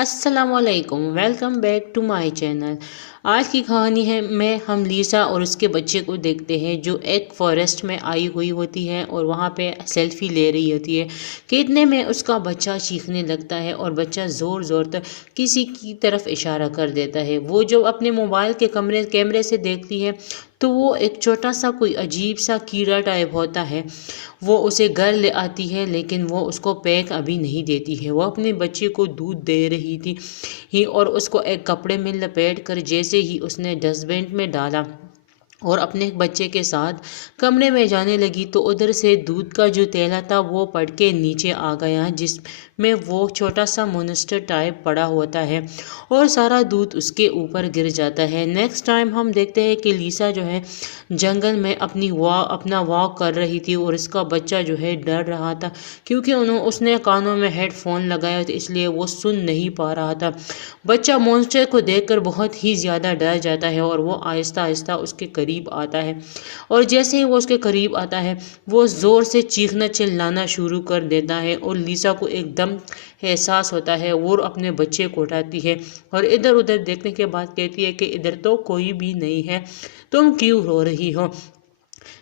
अस्सलाम वालेकुम, welcome back to my channel. आज की कहानी है में हम लीसा और उसके बच्चे को देखते हैं जो एक फॉरेस्ट में आई हुई होती है और वहाँ पे सेल्फी ले रही होती है कि इतने में उसका बच्चा चीखने लगता है और बच्चा ज़ोर ज़ोर तक किसी की तरफ इशारा कर देता है। वो जो अपने मोबाइल के कैमरे से देखती है तो वो एक छोटा सा कोई अजीब सा कीड़ा टाइप होता है। वो उसे घर ले आती है लेकिन वो उसको पैक अभी नहीं देती है। वो अपने बच्चे को दूध दे रही थी और उसको एक कपड़े में लपेट कर जैसे ही उसने डस्टबिन में डाला और अपने बच्चे के साथ कमरे में जाने लगी तो उधर से दूध का जो थैला था वो पड़ के नीचे आ गया, जिसमें वो छोटा सा मोनेस्टर टाइप पड़ा होता है और सारा दूध उसके ऊपर गिर जाता है। नेक्स्ट टाइम हम देखते हैं कि लीसा जो है जंगल में अपना वॉक कर रही थी और इसका बच्चा जो है डर रहा था क्योंकि उसने कानों में हेडफोन लगाया था, इसलिए वो सुन नहीं पा रहा था। बच्चा मॉन्स्टर को देखकर बहुत ही ज़्यादा डर जाता है और वो आहिस्ता आहिस्ता उसके करीब आता है और जैसे ही वो उसके करीब आता है वो ज़ोर से चीखना चिल्लाना शुरू कर देता है और लीसा को एकदम एहसास होता है। वो अपने बच्चे को उठाती है और इधर उधर देखने के बाद कहती है कि इधर तो कोई भी नहीं है, तुम क्यों रो रही हो।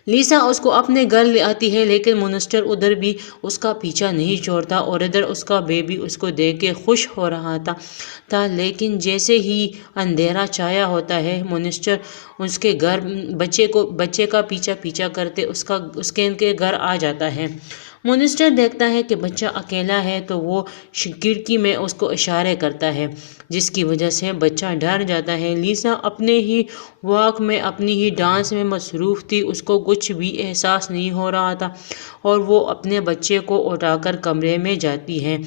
लीसा उसको अपने घर ले आती है लेकिन मोनेस्टर उधर भी उसका पीछा नहीं छोड़ता और इधर उसका बेबी उसको देख के खुश हो रहा था लेकिन जैसे ही अंधेरा छाया होता है मोनेस्टर उसके घर बच्चे का पीछा करते उसके घर आ जाता है। मोनेस्टर देखता है कि बच्चा अकेला है तो वो खिड़की में उसको इशारे करता है जिसकी वजह से बच्चा डर जाता है। लीसा अपने ही वॉक में अपनी ही डांस में मसरूफ़ थी, उसको कुछ भी एहसास नहीं हो रहा था और वो अपने बच्चे को उठाकर कमरे में जाती है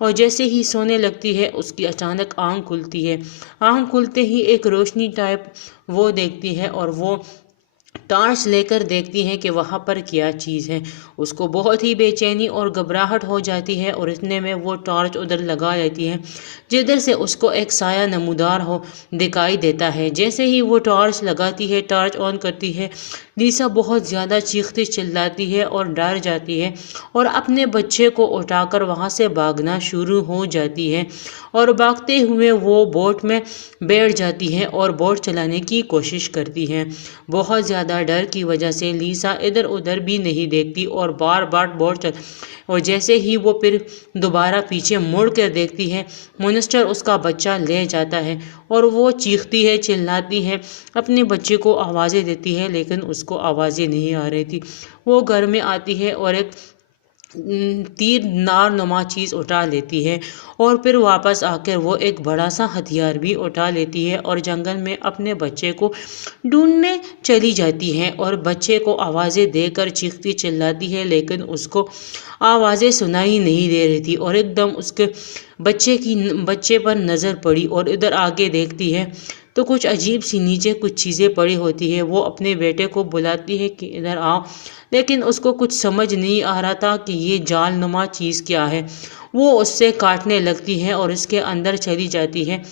और जैसे ही सोने लगती है उसकी अचानक आँख खुलती है। आँख खुलते ही एक रोशनी टाइप वो देखती है और वो टॉर्च लेकर देखती है कि वहाँ पर क्या चीज़ है। उसको बहुत ही बेचैनी और घबराहट हो जाती है और इतने में वो टॉर्च उधर लगा लेती है जिधर से उसको एक साया नमूदार हो दिखाई देता है। जैसे ही वो टॉर्च लगाती है, टॉर्च ऑन करती है, लीसा बहुत ज़्यादा चीखती चिल्लाती है और डर जाती है और अपने बच्चे को उठाकर वहाँ से भागना शुरू हो जाती है और भागते हुए वो बोट में बैठ जाती है और बोट चलाने की कोशिश करती है। बहुत ज़्यादा डर की वजह से लीसा इधर उधर भी नहीं देखती और बार बार और जैसे ही वो फिर दोबारा पीछे मुड़ कर देखती है मोनेस्टर उसका बच्चा ले जाता है और वो चीखती है चिल्लाती है, अपने बच्चे को आवाज़ें देती है लेकिन उसको आवाज़ें नहीं आ रही थी। वो घर में आती है और एक तीर नार नुमा चीज़ उठा लेती है और फिर वापस आकर वो एक बड़ा सा हथियार भी उठा लेती है और जंगल में अपने बच्चे को ढूंढने चली जाती है और बच्चे को आवाज़ें देकर चीखती चिल्लाती है लेकिन उसको आवाज़ें सुनाई नहीं दे रही थी और एकदम उसके बच्चे पर नज़र पड़ी और इधर आगे देखती है तो कुछ अजीब सी नीचे कुछ चीज़ें पड़ी होती है। वो अपने बेटे को बुलाती है कि इधर आओ, लेकिन उसको कुछ समझ नहीं आ रहा था कि ये जाल नुमा चीज़ क्या है। वो उससे काटने लगती है और इसके अंदर चली जाती है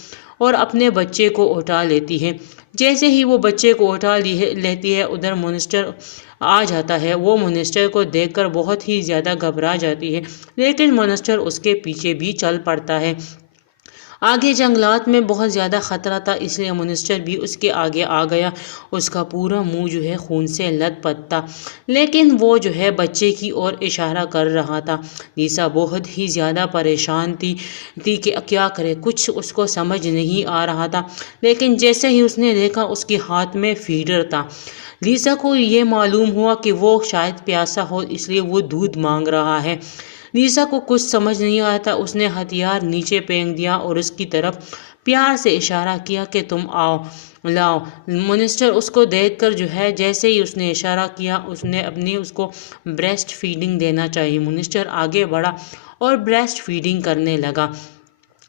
और अपने बच्चे को उठा लेती है। जैसे ही वो बच्चे को उठा लेती है उधर मोनेस्टर आ जाता है। वो मोनेस्टर को देखकर बहुत ही ज़्यादा घबरा जाती है लेकिन मोनेस्टर उसके पीछे भी चल पड़ता है। आगे जंगलात में बहुत ज़्यादा ख़तरा था इसलिए मोनेस्टर भी उसके आगे आ गया। उसका पूरा मुंह जो है खून से लथपथ था लेकिन वो जो है बच्चे की ओर इशारा कर रहा था। लीसा बहुत ही ज़्यादा परेशान थी कि क्या करे, कुछ उसको समझ नहीं आ रहा था लेकिन जैसे ही उसने देखा उसके हाथ में फीडर था। लीसा को ये मालूम हुआ कि वो शायद प्यासा हो इसलिए वो दूध मांग रहा है। लीसा को कुछ समझ नहीं आया था, उसने हथियार नीचे फेंक दिया और उसकी तरफ प्यार से इशारा किया कि तुम आओ लाओ। मोनेस्टर उसको देखकर जो है जैसे ही उसने इशारा किया उसने उसको ब्रेस्ट फीडिंग देना चाहिए। मोनेस्टर आगे बढ़ा और ब्रेस्ट फीडिंग करने लगा।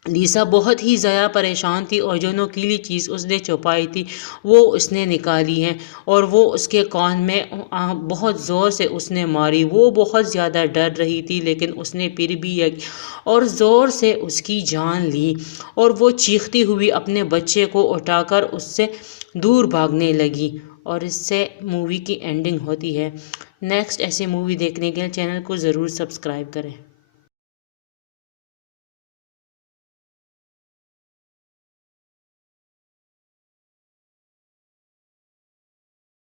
लीसा बहुत ही ज़्यादा परेशान थी और जो नोकीली चीज़ उसने छुपाई थी वो उसने निकाली है और वो उसके कान में बहुत ज़ोर से उसने मारी। वो बहुत ज़्यादा डर रही थी लेकिन उसने फिर भी और ज़ोर से उसकी जान ली और वो चीखती हुई अपने बच्चे को उठाकर उससे दूर भागने लगी और इससे मूवी की एंडिंग होती है। नेक्स्ट ऐसे मूवी देखने के लिए चैनल को ज़रूर सब्सक्राइब करें।